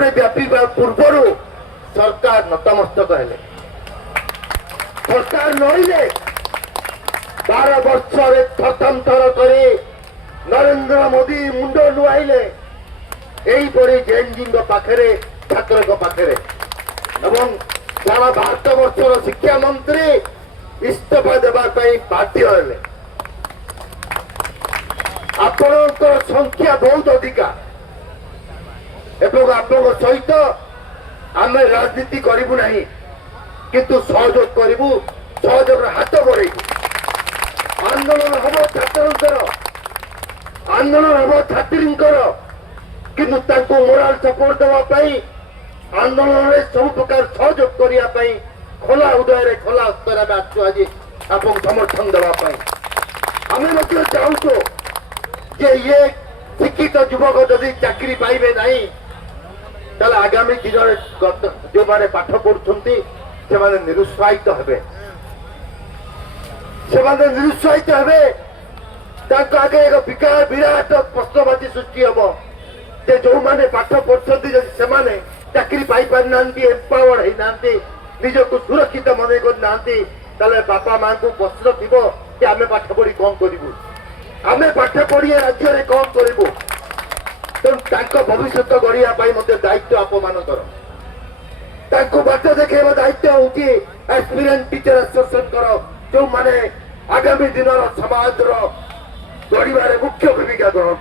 उपरे व्यापीबा पूर्व सरकार नतमस्तक हेले सरकार नहिले 12 वर्ष थरथर करे नरेंद्र मोदी मुंड नुआइले यहीपरि जेएनजी पाखे छात्र पाखे एवं सारा भारत वर्षर शिक्षा मंत्री इस्तीफा देवाई बाध्य हेले आपणकर संख्या बहुत अधिका एवं आप सहित आम राजनीति करूँ ना किंतु सहयोग करूँ सहयोग हाथ बढ़ेबू आंदोलन हम छात्र आंदोलन हम छात्री किंतु मोराल सपोर्ट देवाई आंदोलन में सब प्रकार सहयोग करने खोला हृदय खोला हस्तर आज आप समर्थन देवाई आम चाहूँ जे ये शिक्षित युवक जदि चाकरी पाइबे नहीं ताले आगामी दिन जो माने पाठ पढ़ुछंती से माने निरुत्साहित हेबे से माने निरुत्साहित हेबे ताको आगे एक विराट प्रश्नवाची सृष्टि हम जे जो माने पाठ पढ़ुछंती जदि से माने चाकरी पाई पार नांती एम्पावर्ड हे नांती निजको सुरक्षित मन कर नांती ताले बापा मां को प्रश्न थिबो कि आमे पाठ पढ़ी कोन करिवु आमे पाठ पढ़ी राज्य में कौन करूँ तेणु भविष्य गढ़ा दायित्व आप बाट देखा दायित्व हूँ एस्पिरेंट टीचर एसोसिएशन जो माने आगामी दिन समाज गढ़ मुख्य भूमिका ग्रहण